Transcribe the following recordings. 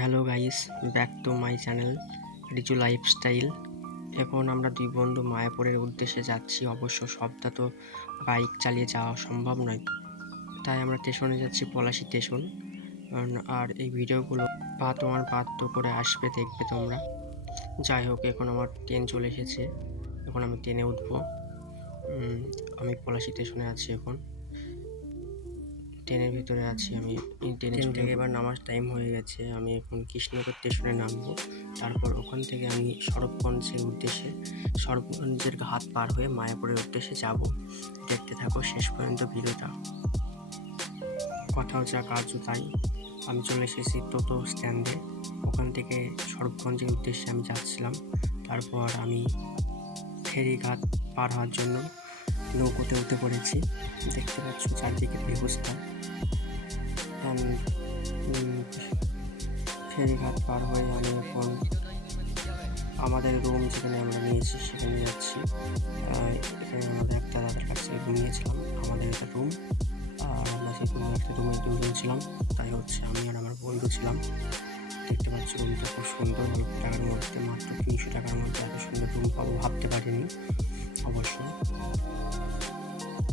Hello guys, back to my channel Riju lifestyle. এখন আমরা দুই বন্ধু মায়াপুরের উদ্দেশ্যে যাচ্ছি। অবশ্য সবটা তো বাইক চালিয়ে যাওয়া সম্ভব নয়, তাই আমরা স্টেশনে যাচ্ছি, পলাশী স্টেশন। আর এই ভিডিওগুলো পাত করে আসবে, দেখবে তোমরা। যাই হোক, এখন আমার ট্রেন চলে এসেছে, এখন আমি ট্রেনে উঠবো। আমি পলাশী স্টেশনে আছি, এখন ট্রেনের ভিতরে আছি। আমি ট্রেন থেকে এবার নামার টাইম হয়ে গেছে। আমি এখন কৃষ্ণনগর স্টেশনে নামবো। তারপর ওখান থেকে আমি সরবগঞ্জের ঘাট পার হয়ে মায়াপুরের উদ্দেশ্যে যাব। দেখতে থাকো শেষ পর্যন্ত ভিডিওটা। কথাও যা কাজও তাই। আমি চলে এসেছি টোটো স্ট্যান্ডে। ওখান থেকে সরবগঞ্জের উদ্দেশ্যে আমি যাচ্ছিলাম। তারপর আমি ফেরিঘাট পার হওয়ার জন্য নৌকোতে উঠে পড়েছি। দেখতে পাচ্ছ চারদিকের ব্যবস্থা। ফেরিঘাট পার হয়ে আমি এখন আমাদের রুম যেখানে আমরা নিয়েছি সেখানে যাচ্ছি। এখানে আমাদের একটা দাদার কাছে নিয়েছিলাম আমাদের একটা রুম। আর আমরা সেই রুমে একটা রুমে দুজন ছিলাম, তাই হচ্ছে আমি আর আমার বন্ধু ছিলাম। দেখতে পাচ্ছি রুমটা খুব সুন্দর, অল্প টাকার মধ্যে, মাত্র 300 টাকার মধ্যে এত সুন্দর রুম পাবো ভাবতে পারিনি। অবশ্য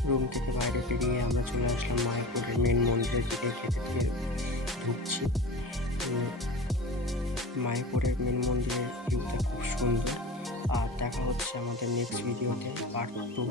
রুম থেকে বাইরে বেরিয়ে আমরা চলে আসলাম মায়াপুরের মেন মন্দিরের দিকে। গেটে দিয়ে ঢুকছি। মায়াপুরের মেন মন্দিরের ভিউটা খুব সুন্দর। আর দেখা হচ্ছে আমাদের নেক্সট ভিডিওতে, পার্ট 2।